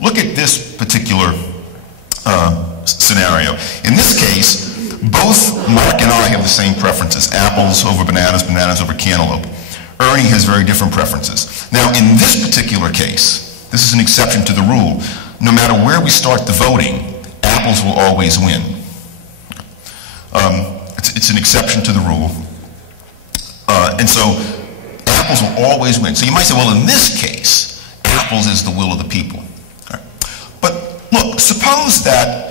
Look at this particular scenario. In this case, both Mark and I have the same preferences: apples over bananas, bananas over cantaloupe. Ernie has very different preferences. Now, in this particular case, this is an exception to the rule. No matter where we start the voting, apples will always win. It's an exception to the rule. And so apples will always win. So you might say, well, in this case, apples is the will of the people. Right. But look, suppose that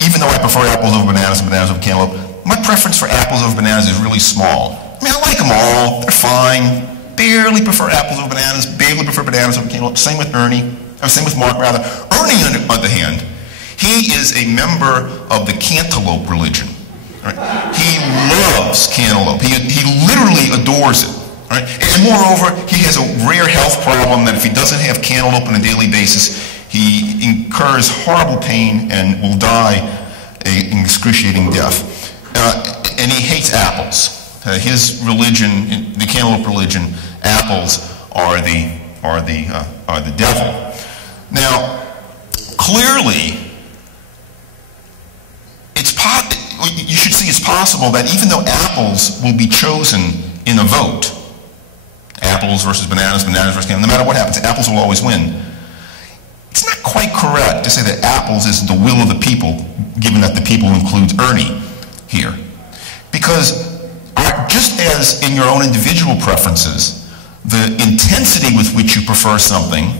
even though I prefer apples over bananas and bananas over cantaloupe, my preference for apples over bananas is really small. I mean, I like them all. They're fine. Barely prefer apples over bananas. Barely prefer bananas over cantaloupe. Same with Ernie. Or same with Mark, rather. Ernie, on the other hand, he is a member of the cantaloupe religion. Right? He loves cantaloupe. He literally adores it. Right? And moreover, he has a rare health problem that if he doesn't have cantaloupe on a daily basis, he incurs horrible pain and will die an excruciating death. And he hates apples. His religion, the cantaloupe religion, apples are the devil. Now, clearly, you should see it's possible that even though apples will be chosen in a vote, apples versus bananas, bananas versus cantaloupe, no matter what happens, apples will always win. It's not quite correct to say that apples is the will of the people, given that the people includes Ernie here. Because just as in your own individual preferences, the intensity with which you prefer something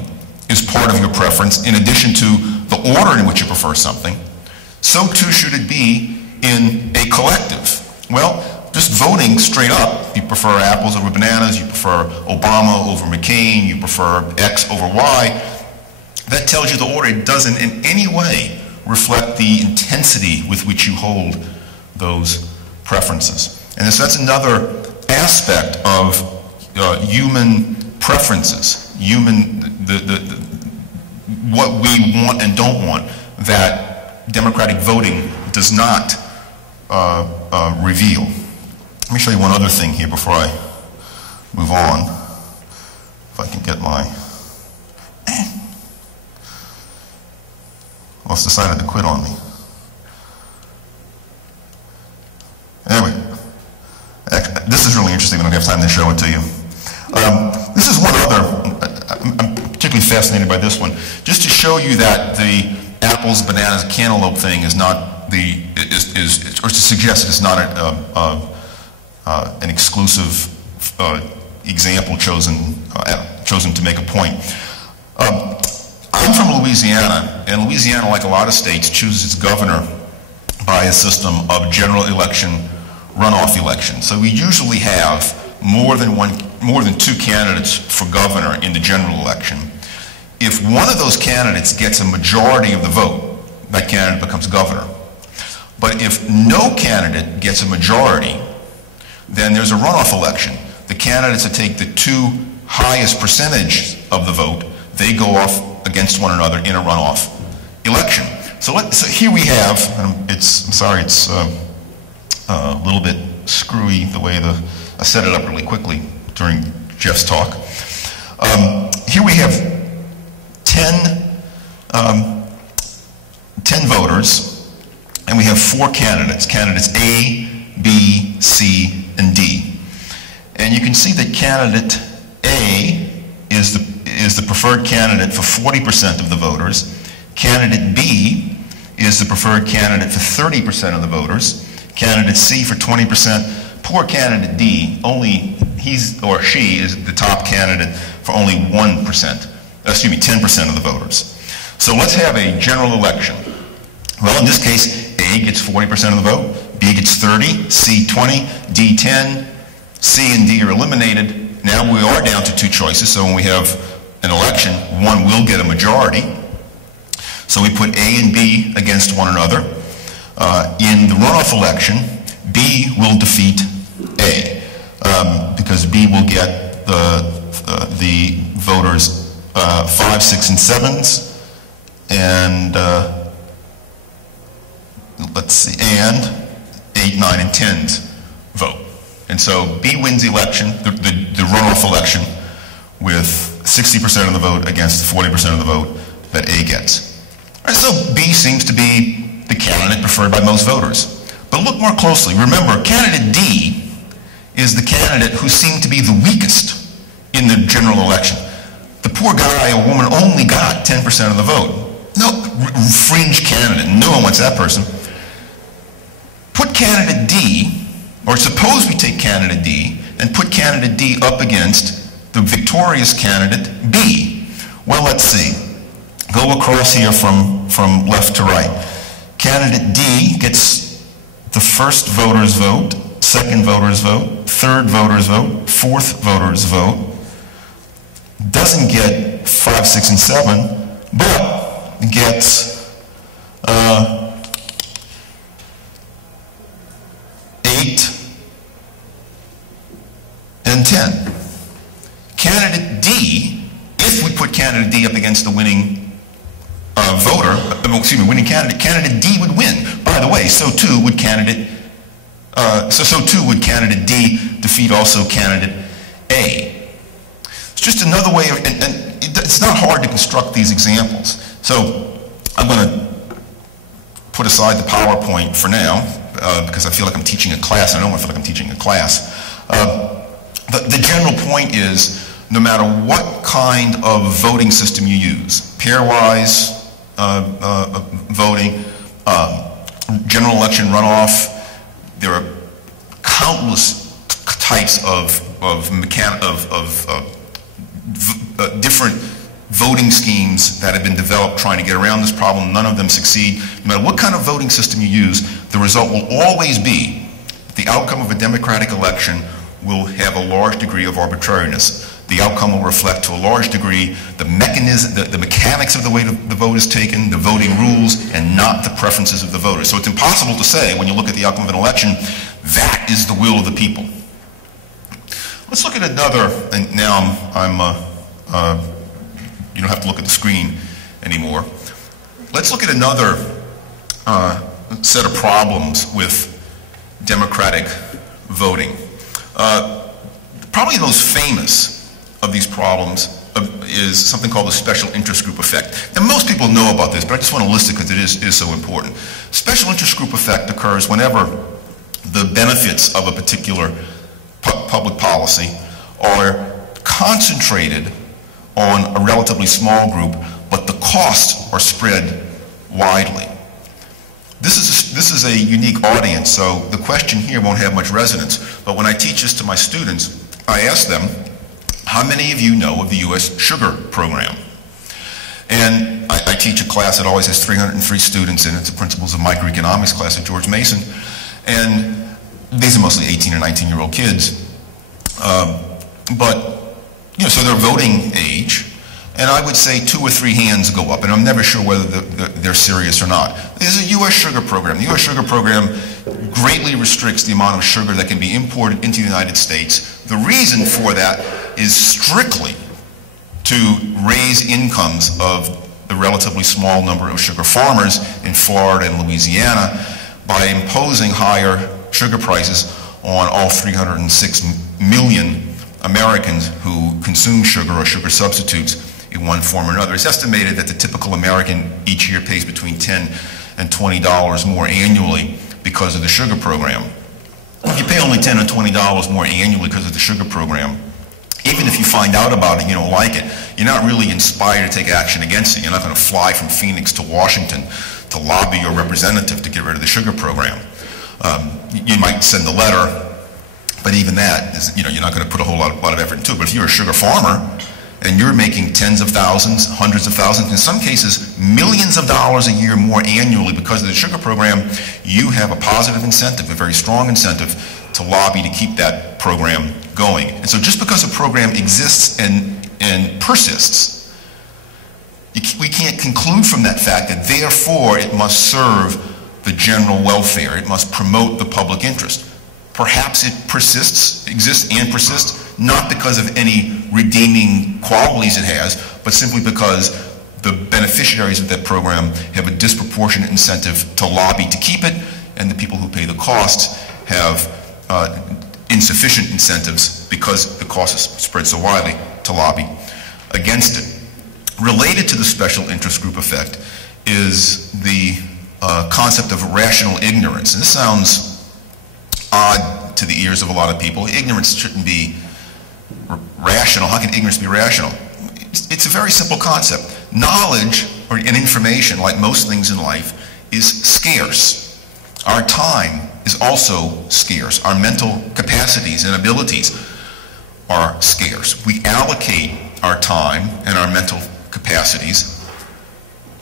is part of your preference, in addition to the order in which you prefer something, so too should it be in a collective. Well, just voting straight up, you prefer apples over bananas, you prefer Obama over McCain, you prefer X over Y, that tells you the order. It doesn't in any way reflect the intensity with which you hold those preferences. And so that's another aspect of human preferences, what we want and don't want, that democratic voting does not reveal. Let me show you one other thing here before I move on. If I can get my... Well, it's decided to quit on me. Anyway, this is really interesting. We don't have time to show it to you. This is one other, I'm particularly fascinated by this one, just to show you that the apples, bananas, cantaloupe thing is not or to suggest it's not an exclusive example chosen to make a point. I'm from Louisiana, and Louisiana, like a lot of states, chooses its governor by a system of general election, runoff election. So we usually have more than two candidates for governor in the general election. If one of those candidates gets a majority of the vote, that candidate becomes governor. But if no candidate gets a majority, then there's a runoff election. The candidates that take the two highest percentage of the vote, they go off against one another in a runoff election. So here we have, I'm sorry, it's a little bit screwy the way I set it up really quickly during Jeff's talk. Here we have 10 voters, and we have 4 candidates, candidates A, B, C, and D. And you can see that candidate A is the preferred candidate for 40% of the voters. Candidate B is the preferred candidate for 30% of the voters. Candidate C for 20%. Poor candidate D, only he or she is the top candidate for only 10% of the voters. So let's have a general election. Well, in this case, A gets 40% of the vote, B gets 30, C 20, D 10, C and D are eliminated. Now we are down to 2 choices, so when we have an election, one will get a majority. So we put A and B against one another. In the runoff election, B will defeat A because B will get the voters 5, 6, and 7s, and let's see, and 8, 9, and 10s vote. And so B wins the election, the runoff election, with 60% of the vote against 40% of the vote that A gets. All right, so B seems to be the candidate preferred by most voters. But look more closely. Remember, candidate D is the candidate who seemed to be the weakest in the general election. The poor guy or woman only got 10% of the vote. No, fringe candidate. No one wants that person. Put candidate D, or suppose we take candidate D, and put candidate D up against the victorious candidate B. Well, let's see. Go across here from left to right. Candidate D gets the first voter's vote, second voter's vote, third voter's vote, fourth voter's vote. Doesn't get 5, 6, and 7, but gets 8 and 10. Candidate D, if we put candidate D up against the winning winning candidate, candidate D would win. By the way, so too would candidate D defeat also candidate A. It's just another way of, and it's not hard to construct these examples. So I'm going to put aside the PowerPoint for now because I feel like I'm teaching a class. I don't want to feel like I'm teaching a class. The general point is, no matter what kind of voting system you use, pairwise voting, general election runoff, there are countless types of different voting schemes that have been developed trying to get around this problem. None of them succeed. No matter what kind of voting system you use, the result will always be that the outcome of a democratic election will have a large degree of arbitrariness. The outcome will reflect to a large degree the mechanism, the mechanics of the way the vote is taken, the voting rules, and not the preferences of the voters. So it's impossible to say, when you look at the outcome of an election, that is the will of the people. Let's look at another, and now you don't have to look at the screen anymore. Let's look at another set of problems with democratic voting. Probably the most famous of these problems is something called the special interest group effect. And most people know about this, but I just want to list it because it is so important. Special interest group effect occurs whenever the benefits of a particular public policy are concentrated on a relatively small group, but the costs are spread widely. This is a unique audience, so the question here won't have much resonance. But when I teach this to my students, I ask them, how many of you know of the U.S. sugar program? And I teach a class that always has 303 students in it. It's the Principles of Microeconomics class at George Mason. And these are mostly 18 or 19-year-old kids. So they're voting age. And I would say 2 or 3 hands go up, and I'm never sure whether they're serious or not. There's a U.S. sugar program. The U.S. sugar program greatly restricts the amount of sugar that can be imported into the United States. The reason for that is strictly to raise incomes of the relatively small number of sugar farmers in Florida and Louisiana by imposing higher sugar prices on all 306 million Americans who consume sugar or sugar substitutes in one form or another. It's estimated that the typical American each year pays between $10 and $20 more annually because of the sugar program. If you pay only $10 or $20 more annually because of the sugar program, even if you find out about it and you don't like it, you're not really inspired to take action against it. You're not going to fly from Phoenix to Washington to lobby your representative to get rid of the sugar program. You might send a letter, but even that is, you're not going to put a whole lot of effort into it. But if you're a sugar farmer and you're making tens of thousands, hundreds of thousands, in some cases millions of dollars a year more annually because of the sugar program, you have a positive incentive, a very strong incentive to lobby to keep that program going. And so just because a program exists and persists, we can't conclude from that fact that therefore it must serve the general welfare. It must promote the public interest. Perhaps it exists and persists, not because of any redeeming qualities it has, but simply because the beneficiaries of that program have a disproportionate incentive to lobby to keep it, and the people who pay the costs have insufficient incentives because the cost is spread so widely to lobby against it. Related to the special interest group effect is the concept of rational ignorance. And this sounds odd to the ears of a lot of people. Ignorance shouldn't be rational. How can ignorance be rational? It's a very simple concept. Knowledge and information, like most things in life, is scarce. Our time is also scarce. Our mental capacities and abilities are scarce. We allocate our time and our mental capacities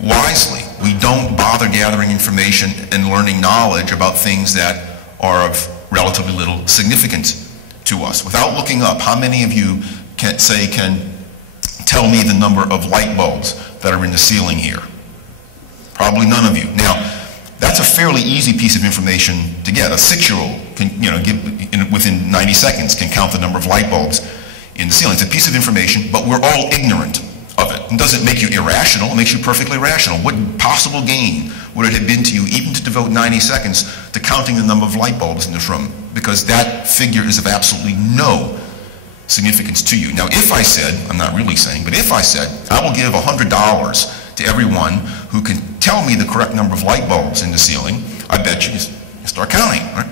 wisely. We don't bother gathering information and learning knowledge about things that are of relatively little significance to us. Without looking up, how many of you can tell me the number of light bulbs that are in the ceiling here? Probably none of you. Now, that's a fairly easy piece of information to get. A 6-year-old can, within 90 seconds, can count the number of light bulbs in the ceiling. It's a piece of information, but we're all ignorant of it. It doesn't make you irrational, it makes you perfectly rational. What possible gain would it have been to you even to devote 90 seconds to counting the number of light bulbs in this room? Because that figure is of absolutely no significance to you. Now, if I said, I'm not really saying, but if I said, I will give $100 to everyone who can tell me the correct number of light bulbs in the ceiling, I bet you start counting, right?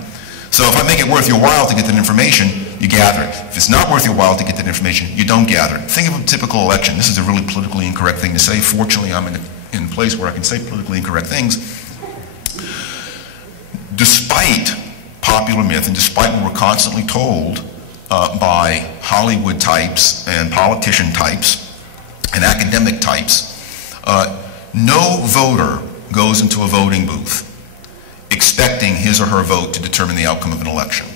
So if I make it worth your while to get that information, you gather it. If it's not worth your while to get that information, you don't gather it. Think of a typical election. This is a really politically incorrect thing to say. Fortunately, I'm in a place where I can say politically incorrect things. Despite popular myth and despite what we're constantly told by Hollywood types and politician types and academic types, no voter goes into a voting booth expecting his or her vote to determine the outcome of an election.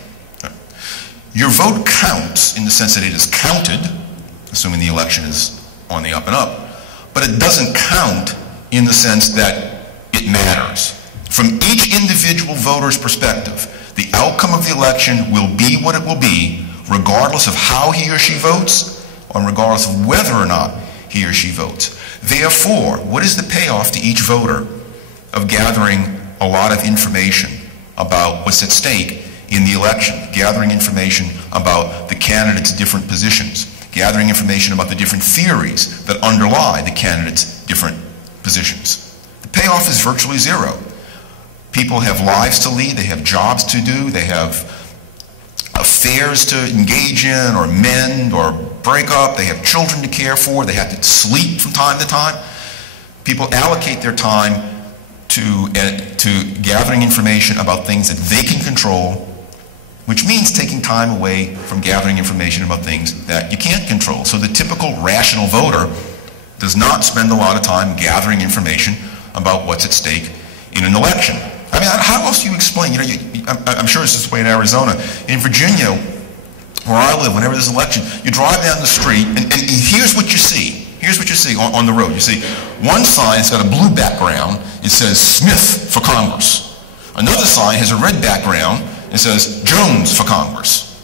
Your vote counts in the sense that it is counted, assuming the election is on the up and up, but it doesn't count in the sense that it matters. From each individual voter's perspective, the outcome of the election will be what it will be, regardless of how he or she votes, or regardless of whether or not he or she votes. Therefore, what is the payoff to each voter of gathering a lot of information about what's at stake in the election, gathering information about the candidates' different positions, gathering information about the different theories that underlie the candidates' different positions? The payoff is virtually zero. People have lives to lead, they have jobs to do, they have affairs to engage in or mend or break up, they have children to care for, they have to sleep from time to time. People allocate their time to gathering information about things that they can control, which means taking time away from gathering information about things that you can't control. So the typical rational voter does not spend a lot of time gathering information about what's at stake in an election. I mean, how else do you explain? I'm sure it's this way in Arizona. In Virginia, where I live, whenever there's an election, you drive down the street, and here's what you see. Here's what you see on the road. You see one sign, it's got a blue background. It says Smith for Congress. Another sign has a red background. It says Jones for Congress.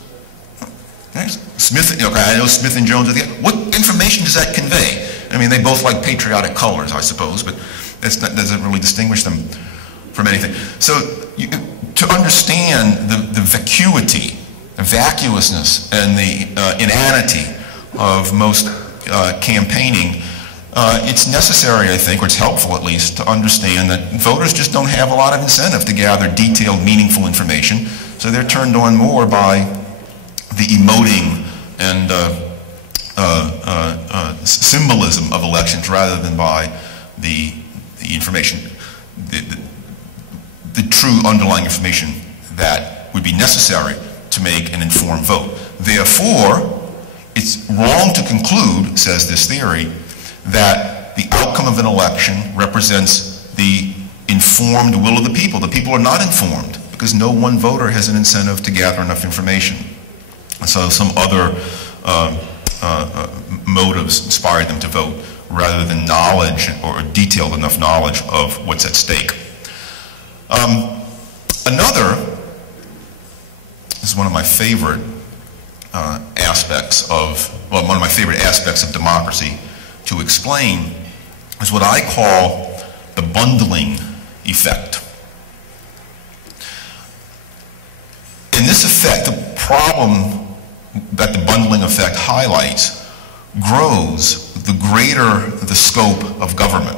Okay? Smith, okay, I know Smith and Jones are the. What information does that convey? I mean, they both like patriotic colors, I suppose, but that doesn't really distinguish them from anything. So to understand the vacuity, the vacuousness, and the inanity of most campaigning, it's necessary, I think, or it's helpful at least, to understand that voters just don't have a lot of incentive to gather detailed, meaningful information, so they're turned on more by the emoting and symbolism of elections rather than by the information, the true underlying information that would be necessary to make an informed vote. Therefore, it's wrong to conclude, says this theory, that the outcome of an election represents the informed will of the people. The people are not informed because no one voter has an incentive to gather enough information. So some other motives inspire them to vote rather than knowledge or detailed enough knowledge of what's at stake. This is one of my favorite one of my favorite aspects of democracy to explain is what I call the bundling effect. In this effect, the problem that the bundling effect highlights grows the greater the scope of government.